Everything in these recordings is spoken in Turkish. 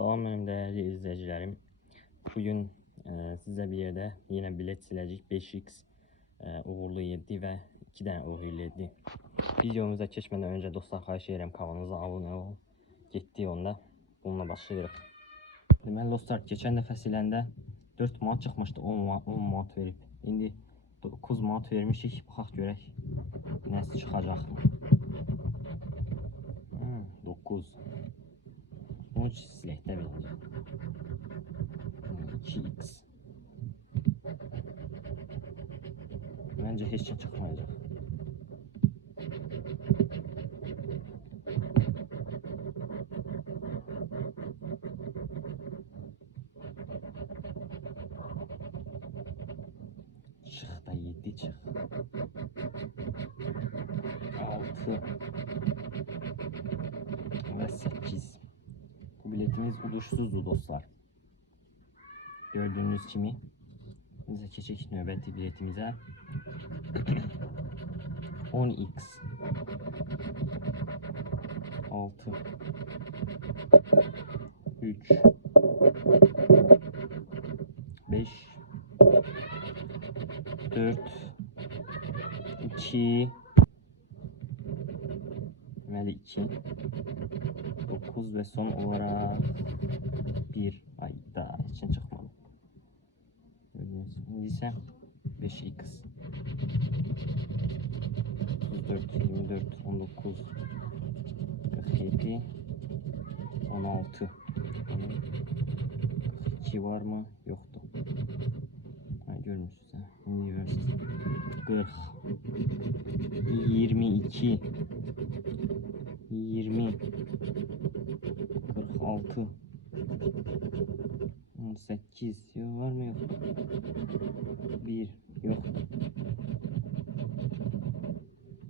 Salam benim değerli izleyicilerim. Bugün size bir yerde yine bilet silecek 5x uğurlu 7 ve 2 tane uğurlu 7. Videomuza geçmeden önce dostlar xahiş edirəm kanalımıza abone olun. Getdik onda. Bununla başlayırıq. Deməli dostlar, geçen dəfə siləndə 4 manat çıxmışdı, 10 manat verib. İndi 9 manat vermişik. Baxaq görək nəsə çıxacaq. 9. Bunu silək də birinci. 2x. Bence heç şey çıxmayacaq. Çıx da 7 çıx. 6 ve 8. Bu biletimiz udursuzdu dostlar. Gördüğünüz kimi. Biz de keçək növbəti biletimizə. 10x. 6 3 5 4 2 deməli 2 9 ve son olarak 1. Ayda için çıkmadı. Şimdi ise 5x 34 24 19 47 16 42 var mı? Yoktu. Görmüşsünüz. Şimdi versiniz 40 22 20 46 18 var mı? Yok. 1 yok.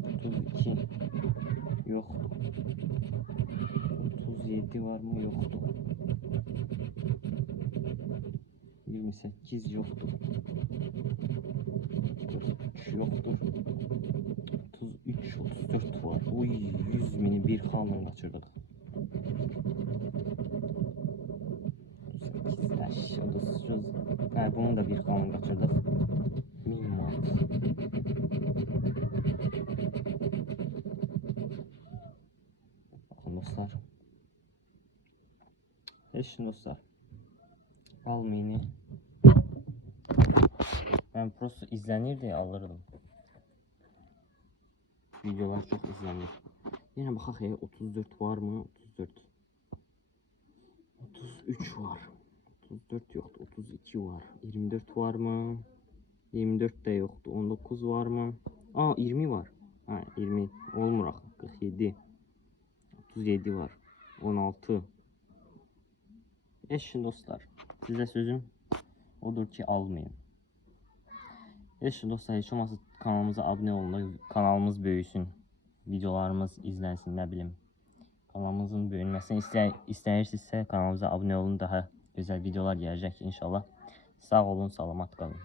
32 yok. 37 var mı? Yoktu. 28 yoktur. 43 yoktur. 33 34 var. Uy, 100 mini bir kanla kaçırdık. 38 bunu da bir kanla kaçırdık. 1000 manat. Bakın dostlar. Eşin dostlar. Almayını. Ben prosto izlenirdi, alırdım. Videolar çok izlenir. Yine bakak ya, 34 var mı? 34. 33 var. 34 yoktu. 32 var. 24 var mı? 24 de yoktu. 19 var mı? 20 var. 20 olmuyor. 47. 37 var. 16. Eşin dostlar. Size sözüm odur ki almayın. Eşin dostlar, hiç olmazsa kanalımıza abone olun. Kanalımız büyüsün. Videolarımız izlensin, ne bileyim. Kanalımızın büyümesini istersizse kanalımıza abone olun. Daha güzel videolar gelecek inşallah. Sağ olun, salamat kalın.